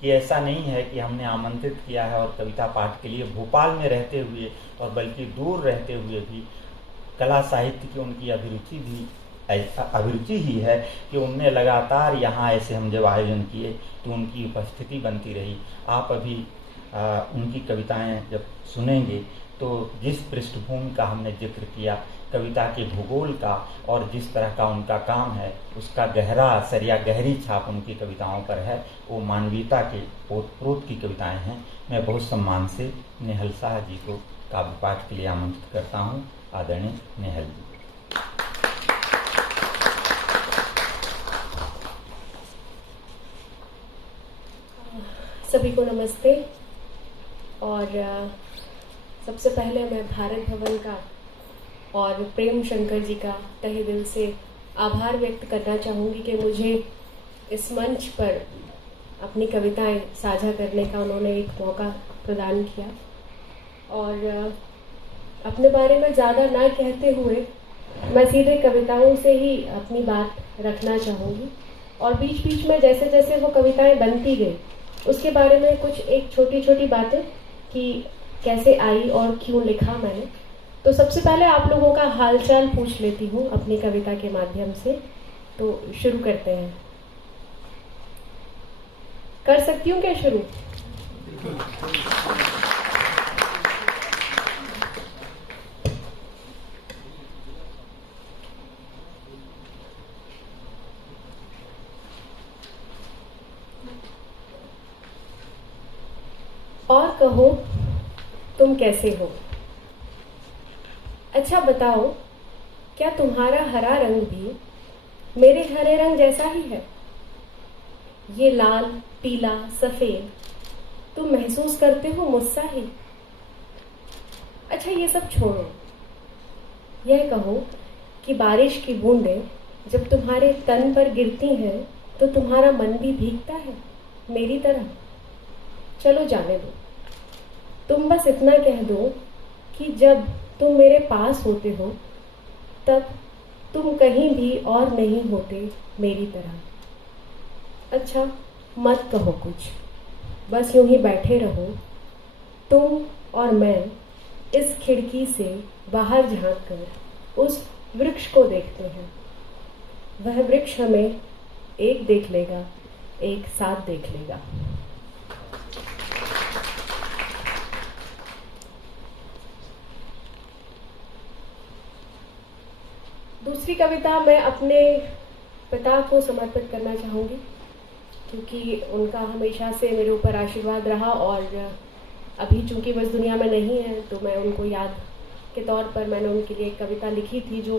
कि ऐसा नहीं है कि हमने आमंत्रित किया है और कविता पाठ के लिए भोपाल में रहते हुए और बल्कि दूर रहते हुए भी कला साहित्य की उनकी अभिरुचि ही है कि उनने लगातार यहाँ ऐसे हम जब आयोजन किए तो उनकी उपस्थिति बनती रही। आप अभी उनकी कविताएं जब सुनेंगे तो जिस पृष्ठभूमि का हमने जिक्र किया, कविता के भूगोल का और जिस तरह का उनका काम है, उसका गहरा असर या गहरी छाप उनकी कविताओं पर है। वो मानवीयता के ओतप्रोत की कविताएं हैं। मैं बहुत सम्मान से नेहल शाह जी को काव्य पाठ के लिए आमंत्रित करता हूँ। आदरणीय नेहल जी। सभी को नमस्ते। और सबसे पहले मैं भारत भवन का और प्रेम शंकर जी का तहे दिल से आभार व्यक्त करना चाहूँगी कि मुझे इस मंच पर अपनी कविताएं साझा करने का उन्होंने एक मौका प्रदान किया। और अपने बारे में ज़्यादा ना कहते हुए मैं सीधे कविताओं से ही अपनी बात रखना चाहूँगी। और बीच बीच में जैसे जैसे वो कविताएं बनती गई उसके बारे में कुछ एक छोटी छोटी बातें कि कैसे आई और क्यों लिखा मैंने। तो सबसे पहले आप लोगों का हालचाल पूछ लेती हूँ अपनी कविता के माध्यम से। तो शुरू करते हैं। कर सकती हूँ क्या शुरू? और कहो तुम कैसे हो? अच्छा बताओ, क्या तुम्हारा हरा रंग भी मेरे हरे रंग जैसा ही है? ये लाल, पीला, सफेद तुम महसूस करते हो मुझसा ही? अच्छा ये सब छोड़ो, यह कहो कि बारिश की बूंदें जब तुम्हारे तन पर गिरती हैं तो तुम्हारा मन भी भीगता है मेरी तरह? चलो जाने दो, तुम बस इतना कह दो कि जब तुम मेरे पास होते हो तब तुम कहीं भी और नहीं होते मेरी तरह। अच्छा मत कहो कुछ, बस यूं ही बैठे रहो तुम और मैं इस खिड़की से बाहर झांक कर उस वृक्ष को देखते हैं। वह वृक्ष हमें एक देख लेगा, एक साथ देख लेगा। दूसरी कविता मैं अपने पिता को समर्पित करना चाहूँगी क्योंकि उनका हमेशा से मेरे ऊपर आशीर्वाद रहा। और अभी चूंकि बस दुनिया में नहीं है तो मैं उनको याद के तौर पर मैंने उनके लिए एक कविता लिखी थी जो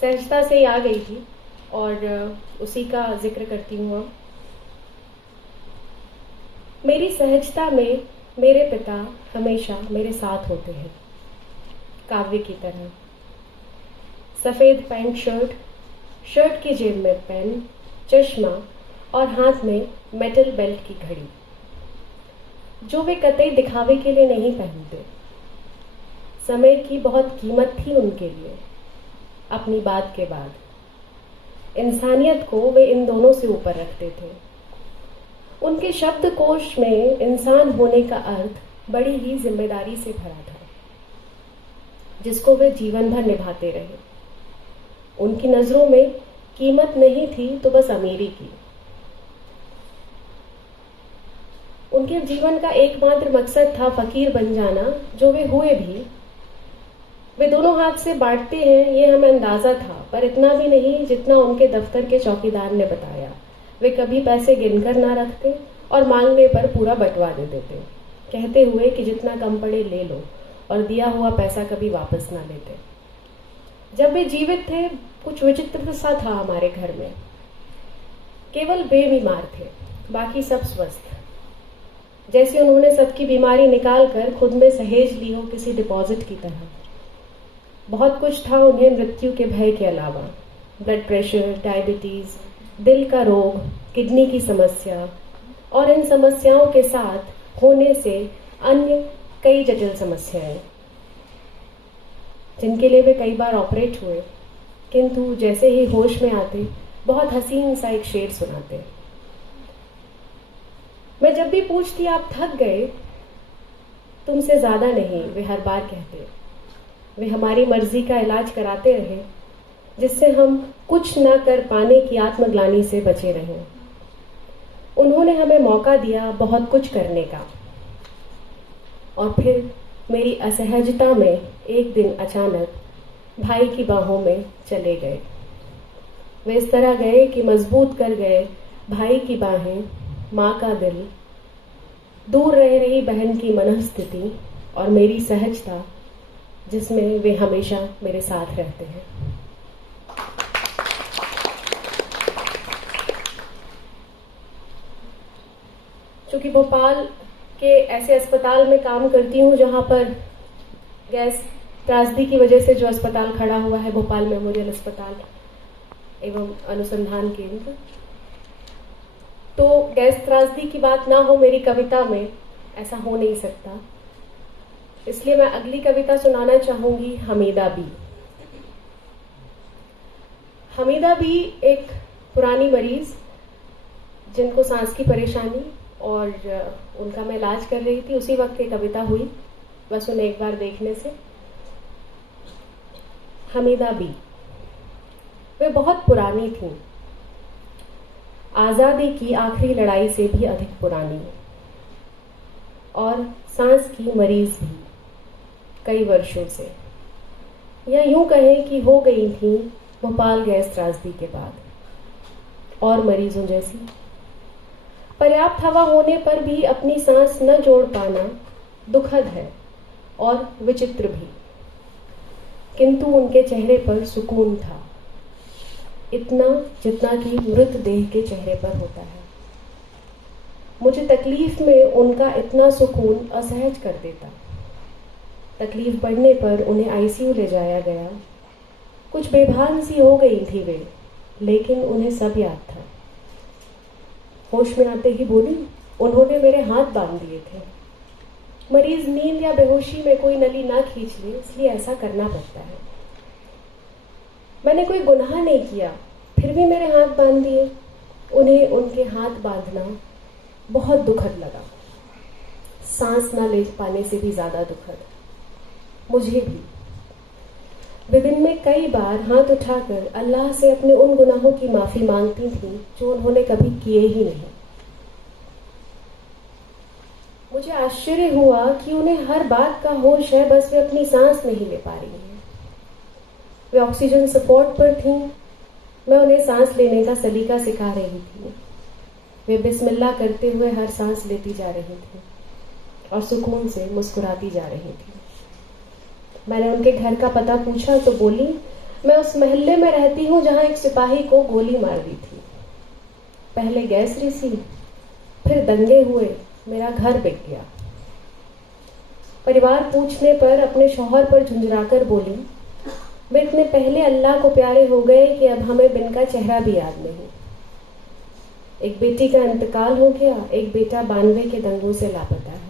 सहजता से ही आ गई थी और उसी का जिक्र करती हूँ। अब मेरी सहजता में मेरे पिता हमेशा मेरे साथ होते हैं काव्य की तरह। सफ़ेद पैंट शर्ट की जेब में पेन, चश्मा और हाथ में मेटल बेल्ट की घड़ी, जो वे कतई दिखावे के लिए नहीं पहनते। समय की बहुत कीमत थी उनके लिए अपनी बात के बाद। इंसानियत को वे इन दोनों से ऊपर रखते थे। उनके शब्दकोश में इंसान होने का अर्थ बड़ी ही जिम्मेदारी से भरा था जिसको वे जीवन भर निभाते रहे। उनकी नजरों में कीमत नहीं थी तो बस अमीरी की। उनके जीवन का एकमात्र मकसद था फकीर बन जाना, जो वे हुए भी। वे दोनों हाथ से बांटते हैं ये हमें अंदाजा था, पर इतना भी नहीं जितना उनके दफ्तर के चौकीदार ने बताया। वे कभी पैसे गिनकर ना रखते और मांगने पर पूरा बंटवा दे देते, कहते हुए कि जितना कम पड़े ले लो, और दिया हुआ पैसा कभी वापस ना लेते। जब वे जीवित थे कुछ विचित्र सा था हमारे घर में। केवल वे बीमार थे, बाकी सब स्वस्थ। जैसे उन्होंने सबकी बीमारी निकाल कर खुद में सहेज ली हो किसी डिपॉजिट की तरह। बहुत कुछ था उन्हें मृत्यु के भय के अलावा। ब्लड प्रेशर, डायबिटीज, दिल का रोग, किडनी की समस्या और इन समस्याओं के साथ होने से अन्य कई जटिल समस्याएं जिनके लिए वे कई बार ऑपरेट हुए, किंतु जैसे ही होश में आते बहुत हसीन सा एक शेर सुनाते। मैं जब भी पूछती आप थक गए, तुमसे ज्यादा नहीं, वे हर बार कहते। वे हमारी मर्जी का इलाज कराते रहे, जिससे हम कुछ न कर पाने की आत्मग्लानि से बचे रहें। उन्होंने हमें मौका दिया बहुत कुछ करने का, और फिर मेरी असहजता में एक दिन अचानक भाई की बाहों में चले गए। वे इस तरह गए कि मजबूत कर गए भाई की बाहें, माँ का दिल, दूर रह रही बहन की मनःस्थिति और मेरी सहजता, जिसमें वे हमेशा मेरे साथ रहते हैं। चूंकि भोपाल के ऐसे अस्पताल में काम करती हूँ जहाँ पर गैस त्रासदी की वजह से जो अस्पताल खड़ा हुआ है, भोपाल मेमोरियल अस्पताल एवं अनुसंधान केंद्र, तो गैस त्रासदी की बात ना हो मेरी कविता में, ऐसा हो नहीं सकता। इसलिए मैं अगली कविता सुनाना चाहूंगी, हमीदा बी। हमीदा बी एक पुरानी मरीज जिनको सांस की परेशानी और उनका मैं इलाज कर रही थी, उसी वक्त ये कविता हुई, बस उन्हें एक बार देखने से। हमीदा बी। वे बहुत पुरानी थीं, आजादी की आखिरी लड़ाई से भी अधिक पुरानी, और सांस की मरीज भी कई वर्षों से, या यूं कहें कि हो गई थी भोपाल गैस त्रासदी के बाद, और मरीजों जैसी। पर्याप्त हवा होने पर भी अपनी सांस न जोड़ पाना दुखद है और विचित्र भी, किंतु उनके चेहरे पर सुकून था, इतना जितना कि मृत देह के चेहरे पर होता है। मुझे तकलीफ में उनका इतना सुकून असहज कर देता। तकलीफ बढ़ने पर उन्हें आईसीयू ले जाया गया। कुछ बेभान सी हो गई थी वे, लेकिन उन्हें सब याद था। होश में आते ही बोली, उन्होंने मेरे हाथ बांध दिए थे। मरीज नींद या बेहोशी में कोई नली ना खींच ले, इसलिए ऐसा करना पड़ता है। मैंने कोई गुनाह नहीं किया, फिर भी मेरे हाथ बांध दिए। उन्हें उनके हाथ बांधना बहुत दुखद लगा, सांस ना ले पाने से भी ज्यादा दुखद मुझे भी। वे दिन में कई बार हाथ उठाकर अल्लाह से अपने उन गुनाहों की माफी मांगती थीं जो उन्होंने कभी किए ही नहीं। मुझे आश्चर्य हुआ कि उन्हें हर बात का होश है, बस वे अपनी सांस नहीं ले पा रही हैं। वे ऑक्सीजन सपोर्ट पर थीं, मैं उन्हें सांस लेने का सलीका सिखा रही थी। वे बिस्मिल्लाह करते हुए हर सांस लेती जा रही थी और सुकून से मुस्कुराती जा रही थी। मैंने उनके घर का पता पूछा तो बोली, मैं उस मोहल्ले में रहती हूँ जहाँ एक सिपाही को गोली मार दी थी। पहले गैस रिसी, फिर दंगे हुए, मेरा घर बिक गया। परिवार पूछने पर अपने शौहर पर झुंझराकर बोली, वे इतने पहले अल्लाह को प्यारे हो गए कि अब हमें बिन का चेहरा भी याद नहीं। एक बेटी का इंतकाल हो गया, एक बेटा 92 के दंगों से लापता है।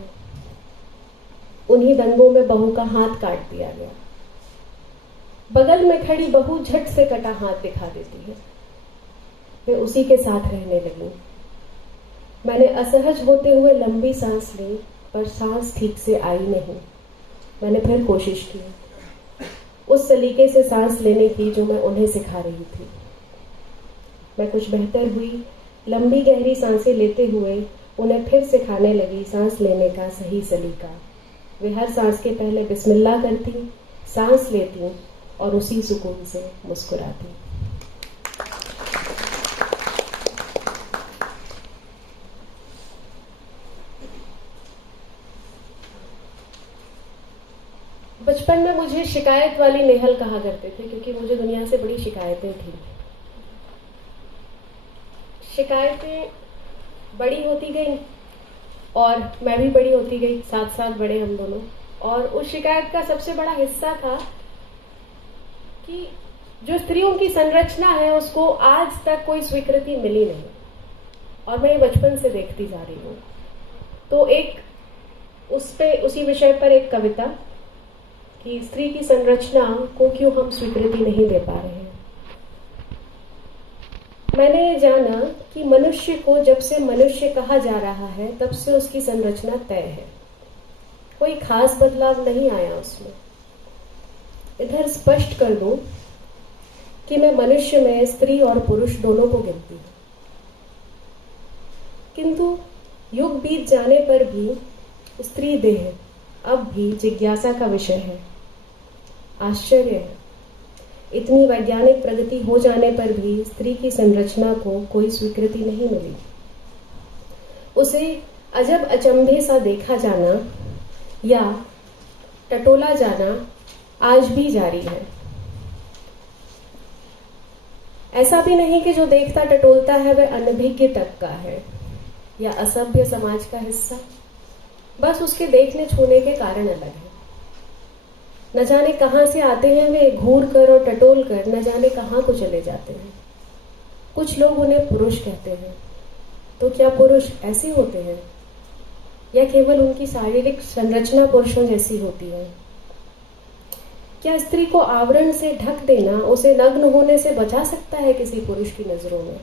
उन्हीं दंगों में बहू का हाथ काट दिया गया। बगल में खड़ी बहू झट से कटा हाथ दिखा देती है। वे उसी के साथ रहने लगी। मैंने असहज होते हुए लंबी सांस ली, पर सांस ठीक से आई नहीं। मैंने फिर कोशिश की, उस सलीके से सांस लेने की जो मैं उन्हें सिखा रही थी। मैं कुछ बेहतर हुई। लंबी गहरी सांसें लेते हुए उन्हें फिर सिखाने लगी सांस लेने का सही सलीका। वे हर सांस के पहले बिस्मिल्लाह करती, सांस लेती और उसी सुकून से मुस्कुराती। बचपन में मुझे शिकायत वाली नेहल कहा करते थे, क्योंकि मुझे दुनिया से बड़ी शिकायतें थी। शिकायतें बड़ी होती गई और मैं भी बड़ी होती गई, साथ साथ बड़े हम दोनों। और उस शिकायत का सबसे बड़ा हिस्सा था कि जो स्त्रियों की संरचना है उसको आज तक कोई स्वीकृति मिली नहीं, और मैं ये बचपन से देखती जा रही हूँ। तो एक उसी विषय पर एक कविता कि स्त्री की संरचना को क्यों हम स्वीकृति नहीं दे पा रहे हैं। मैंने जाना कि मनुष्य को जब से मनुष्य कहा जा रहा है तब से उसकी संरचना तय है, कोई खास बदलाव नहीं आया उसमें। इधर स्पष्ट कर दूं कि मैं मनुष्य में स्त्री और पुरुष दोनों को गिनती हूं, किंतु युग बीत जाने पर भी स्त्री देह अब भी जिज्ञासा का विषय है। आश्चर्य है, इतनी वैज्ञानिक प्रगति हो जाने पर भी स्त्री की संरचना को कोई स्वीकृति नहीं मिली। उसे अजब अचंभे सा देखा जाना या टटोला जाना आज भी जारी है। ऐसा भी नहीं कि जो देखता टटोलता है वह अनभिज्ञ तक का है या असभ्य समाज का हिस्सा, बस उसके देखने छूने के कारण अलग है। न जाने कहां से आते हैं वे, घूर कर और टटोल कर न जाने कहां को चले जाते हैं। कुछ लोग उन्हें पुरुष कहते हैं, तो क्या पुरुष ऐसे होते हैं या केवल उनकी शारीरिक संरचना पुरुषों जैसी होती है? क्या स्त्री को आवरण से ढक देना उसे नग्न होने से बचा सकता है किसी पुरुष की नजरों में?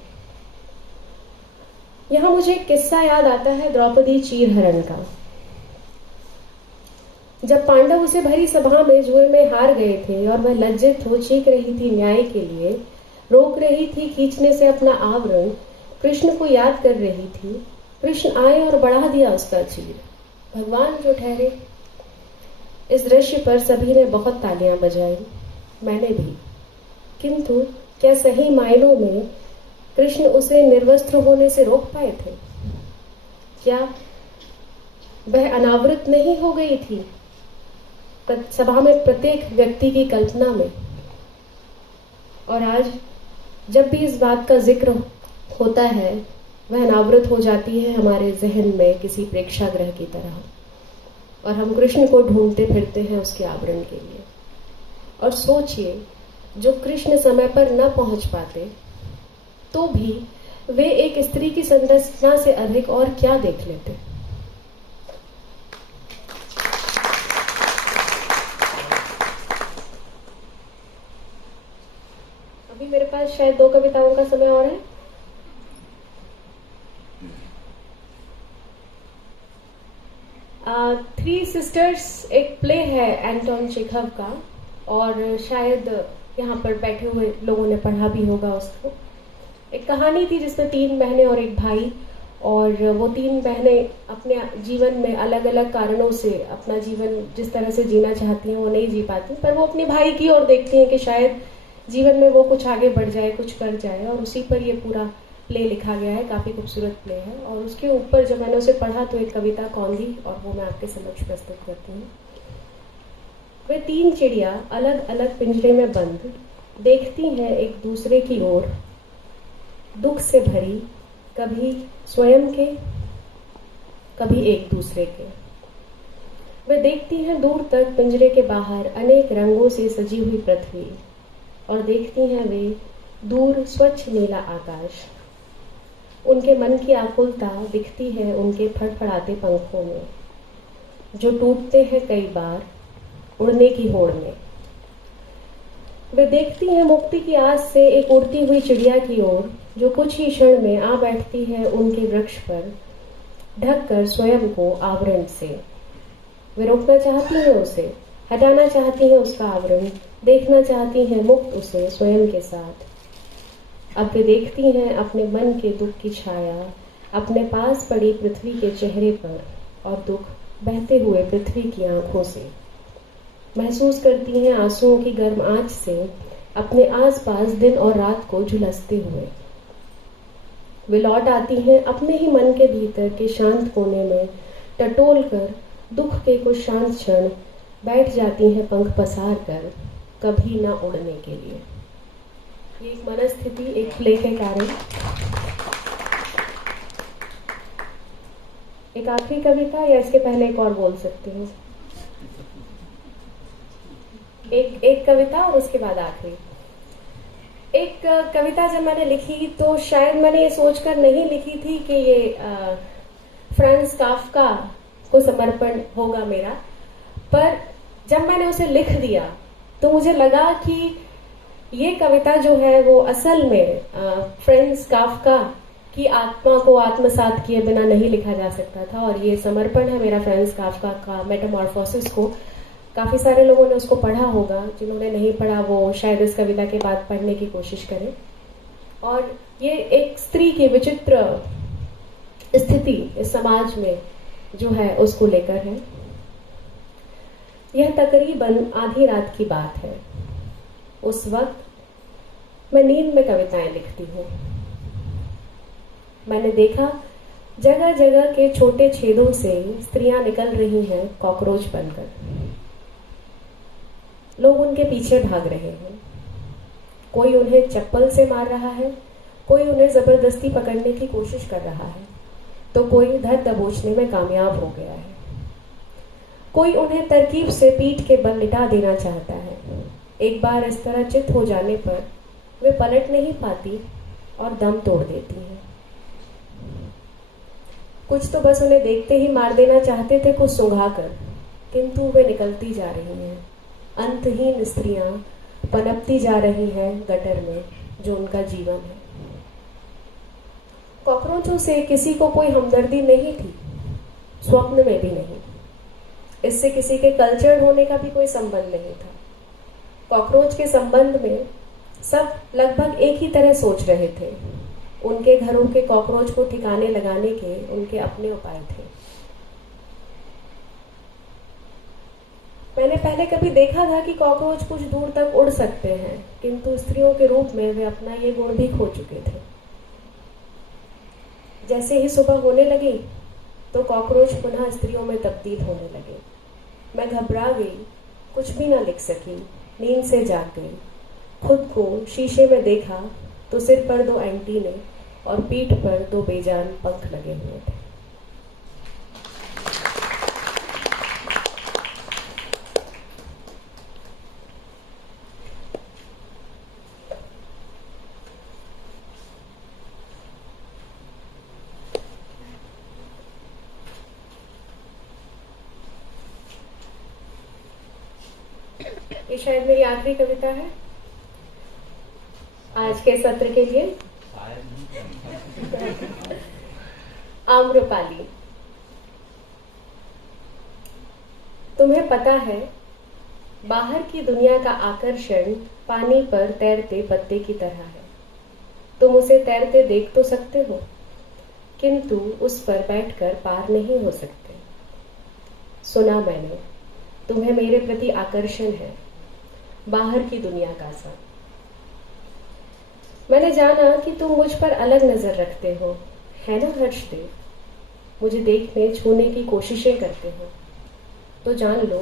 यहां मुझे एक किस्सा याद आता है द्रौपदी चीरहरण का। जब पांडव उसे भरी सभा में जुए में हार गए थे और वह लज्जित हो चीख रही थी न्याय के लिए, रोक रही थी खींचने से अपना आवरण, कृष्ण को याद कर रही थी, कृष्ण आए और बढ़ा दिया उसका चीर। भगवान जो ठहरे। इस दृश्य पर सभी ने बहुत तालियां बजाई, मैंने भी। किंतु क्या सही मायनों में कृष्ण उसे निर्वस्त्र होने से रोक पाए थे? क्या वह अनावृत नहीं हो गई थी सभा में प्रत्येक व्यक्ति की कल्पना में? और आज जब भी इस बात का जिक्र होता है वह अनावृत हो जाती है हमारे जहन में किसी प्रेक्षागृह की तरह, और हम कृष्ण को ढूंढते फिरते हैं उसके आवरण के लिए। और सोचिए, जो कृष्ण समय पर न पहुंच पाते तो भी वे एक स्त्री की संरचना से अधिक और क्या देख लेते। अभी मेरे पास शायद 2 कविताओं का समय और है। थ्री सिस्टर्स एक प्ले है एंटोन चेखव का, और शायद यहाँ पर बैठे हुए लोगों ने पढ़ा भी होगा उसको। एक कहानी थी जिसमें 3 बहनें और एक भाई, और वो 3 बहनें अपने जीवन में अलग अलग कारणों से अपना जीवन जिस तरह से जीना चाहती हैं वो नहीं जी पाती, पर वो अपने भाई की ओर देखती हैं कि शायद जीवन में वो कुछ आगे बढ़ जाए, कुछ कर जाए, और उसी पर ये पूरा प्ले लिखा गया है। काफी खूबसूरत प्ले है, और उसके ऊपर जब मैंने उसे पढ़ा तो एक कविता कौंधी, और वो मैं आपके समक्ष प्रस्तुत करती हूँ। वे 3 चिड़िया अलग अलग पिंजरे में बंद देखती हैं एक दूसरे की ओर, दुख से भरी, कभी स्वयं के कभी एक दूसरे के। वे देखती हैं दूर तक पिंजरे के बाहर अनेक रंगों से सजी हुई पृथ्वी, और देखती हैं वे दूर स्वच्छ नीला आकाश। उनके मन की आकुलता दिखती है उनके फड़फड़ाते पंखों में, जो टूटते हैं कई बार उड़ने की होड़ में। वे देखती हैं मुक्ति की आस से एक उड़ती हुई चिड़िया की ओर, जो कुछ ही क्षण में आ बैठती है उनके वृक्ष पर, ढक कर स्वयं को आवरण से। वे रोकना चाहती हैं उसे, हटाना चाहती हैं उसका आवरण, देखना चाहती हैं मुक्त उसे स्वयं के साथ। अब वे देखती हैं अपने मन के दुख की छाया अपने पास पड़ी पृथ्वी के चेहरे पर, और दुख बहते हुए पृथ्वी की आंखों से। महसूस करती हैं आंसुओं की गर्म आंच से अपने आसपास दिन और रात को झुलसते हुए। वे लौट आती हैं अपने ही मन के भीतर के शांत कोने में, टटोल कर दुख के कुछ शांत क्षण बैठ जाती हैं पंख पसार कर, कभी ना उड़ने के लिए। ये एक मनस्थिति, एक प्ले के कारण। एक आखिरी कविता, या इसके पहले एक और बोल सकती हूँ? एक कविता और उसके बाद आखिरी। एक कविता जब मैंने लिखी तो शायद मैंने ये सोचकर नहीं लिखी थी कि ये फ्रांस काफ्का को समर्पण होगा मेरा, पर जब मैंने उसे लिख दिया तो मुझे लगा कि ये कविता जो है वो असल में फ्रांज काफ्का की आत्मा को आत्मसात किए बिना नहीं लिखा जा सकता था, और ये समर्पण है मेरा फ्रांज काफ्का का मेटामॉर्फोसिस को। काफी सारे लोगों ने उसको पढ़ा होगा, जिन्होंने नहीं पढ़ा वो शायद इस कविता के बाद पढ़ने की कोशिश करें। और ये एक स्त्री की विचित्र स्थिति इस समाज में जो है उसको लेकर है। यह तकरीबन आधी रात की बात है। उस वक्त मैं नींद में कविताएं लिखती हूँ। मैंने देखा जगह जगह के छोटे छेदों से स्त्रियां निकल रही हैं कॉकरोच बनकर। लोग उनके पीछे भाग रहे हैं। कोई उन्हें चप्पल से मार रहा है, कोई उन्हें जबरदस्ती पकड़ने की कोशिश कर रहा है, तो कोई धर दबोचने में कामयाब हो गया है। कोई उन्हें तरकीब से पीठ के बल लिटा देना चाहता है। एक बार इस तरह चित हो जाने पर वे पलट नहीं पाती और दम तोड़ देती हैं। कुछ तो बस उन्हें देखते ही मार देना चाहते थे, कुछ सुंघाकर, किंतु वे निकलती जा रही हैं। अंतहीन स्त्रियां पनपती जा रही हैं गटर में, जो उनका जीवन है। कॉकरोचों से किसी को कोई हमदर्दी नहीं थी, स्वप्न में भी नहीं। इससे किसी के कल्चर्ड होने का भी कोई संबंध नहीं था। कॉकरोच के संबंध में सब लगभग एक ही तरह सोच रहे थे। उनके घरों के कॉकरोच को ठिकाने लगाने के उनके अपने उपाय थे। मैंने पहले कभी देखा था कि कॉकरोच कुछ दूर तक उड़ सकते हैं, किंतु स्त्रियों के रूप में वे अपना ये गुण भी खो चुके थे। जैसे ही सुबह होने लगी तो कॉकरोच पुनः स्त्रियों में तब्दील होने लगे। मैं घबरा गई, कुछ भी ना लिख सकी, नींद से जाग गई। खुद को शीशे में देखा तो सिर पर 2 एंटीने और पीठ पर 2 बेजान पंख लगे हुए थे। ये शायद मेरी आखिरी कविता है आज के सत्र के लिए। आम्रपाली। तुम्हें पता है, बाहर की दुनिया का आकर्षण पानी पर तैरते पत्ते की तरह है। तुम उसे तैरते देख तो सकते हो, किंतु उस पर बैठकर पार नहीं हो सकते। सुना मैंने, तुम्हें मेरे प्रति आकर्षण है, बाहर की दुनिया का सा। मैंने जाना कि तुम मुझ पर अलग नजर रखते हो, है ना हर्षदेव? मुझे देखने छूने की कोशिशें करते हो, तो जान लो,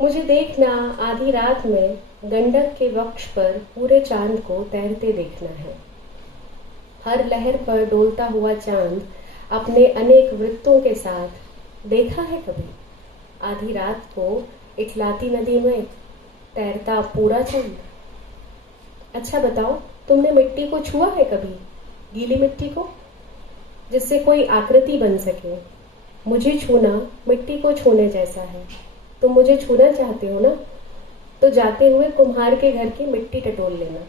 मुझे देखना आधी रात में गंडक के वृक्ष पर पूरे चांद को तैरते देखना है। हर लहर पर डोलता हुआ चांद अपने अनेक वृत्तों के साथ। देखा है कभी आधी रात को इटलाती नदी में तैरता पूरा चांद? अच्छा बताओ, तुमने मिट्टी को छुआ है कभी, गीली मिट्टी को, जिससे कोई आकृति बन सके? मुझे छूना मिट्टी को छूने जैसा है। तुम मुझे छूना चाहते हो ना, तो जाते हुए कुम्हार के घर की मिट्टी टटोल लेना।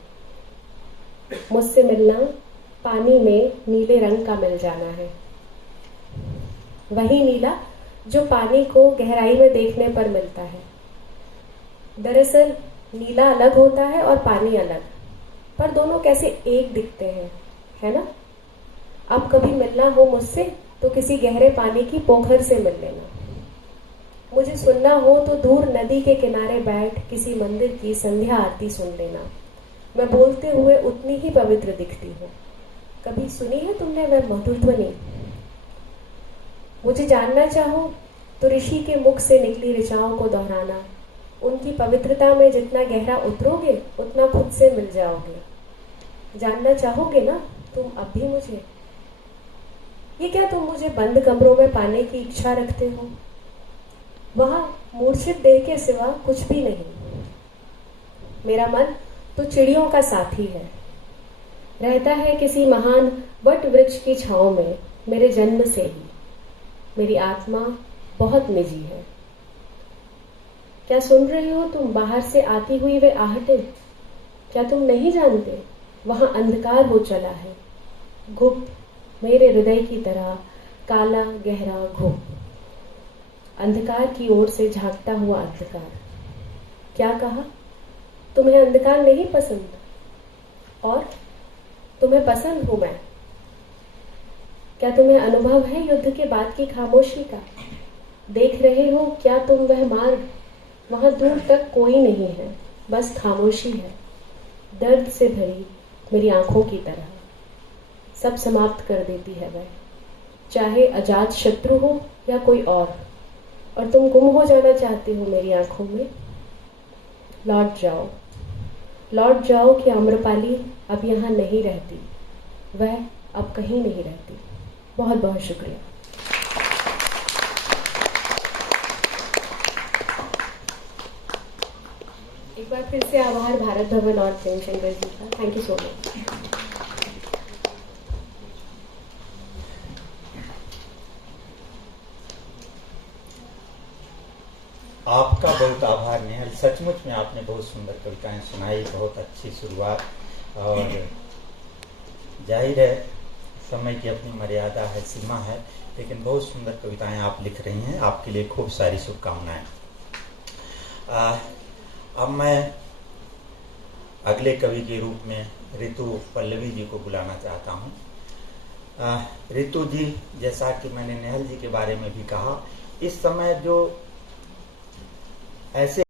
मुझसे मिलना पानी में नीले रंग का मिल जाना है, वही नीला जो पानी को गहराई में देखने पर मिलता है। दरअसल नीला अलग होता है और पानी अलग, पर दोनों कैसे एक दिखते हैं, है ना? अब कभी मिलना हो मुझसे तो किसी गहरे पानी की पोखर से मिल लेना। मुझे सुनना हो तो दूर नदी के किनारे बैठ किसी मंदिर की संध्या आरती सुन लेना। मैं बोलते हुए उतनी ही पवित्र दिखती हूँ। कभी सुनी है तुमने वह मधुर ध्वनि? मुझे जानना चाहो तो ऋषि के मुख से निकली ऋचाओं को दोहराना। उनकी पवित्रता में जितना गहरा उतरोगे उतना खुद से मिल जाओगे। जानना चाहोगे ना तुम अब भी मुझे? ये क्या तुम मुझे बंद कमरों में पाने की इच्छा रखते हो? वहां मूर्छित देह के सिवा कुछ भी नहीं। मेरा मन तो चिड़ियों का साथी है, रहता है किसी महान वट वृक्ष की छांव में मेरे जन्म से ही। मेरी आत्मा बहुत निजी है। क्या सुन रहे हो तुम बाहर से आती हुई वे आहटें? क्या तुम नहीं जानते, वहां अंधकार हो चला है, घुप मेरे हृदय की तरह, काला गहरा घुप, अंधकार की ओर से झांकता हुआ अंधकार। क्या कहा? तुम्हें अंधकार नहीं पसंद? और तुम्हें पसंद हूं मैं। क्या तुम्हें अनुभव है युद्ध के बाद की खामोशी का? देख रहे हो क्या तुम वह मार्ग? वहां दूर तक कोई नहीं है, बस खामोशी है, दर्द से भरी मेरी आंखों की तरह। सब समाप्त कर देती है वह, चाहे अजात शत्रु हो या कोई और तुम गुम हो जाना चाहते हो मेरी आंखों में। लौट जाओ कि आम्रपाली अब यहाँ नहीं रहती, वह अब कहीं नहीं रहती। बहुत बहुत शुक्रिया। एक बार फिर से आभार भारत भवन और प्रेमशंकर जी का। Thank you so much. आपका बहुत आभार नेहल, सचमुच में आपने बहुत सुंदर कविताएं सुनाई, बहुत अच्छी शुरुआत। और जाहिर है समय की अपनी मर्यादा है, सीमा है, लेकिन बहुत सुंदर कविताएं आप लिख रही हैं। आपके लिए खूब सारी शुभकामनाएं। अब मैं अगले कवि के रूप में ऋतु पल्लवी जी को बुलाना चाहता हूं। ऋतु जी, जैसा कि मैंने नेहल जी के बारे में भी कहा, इस समय जो ऐसे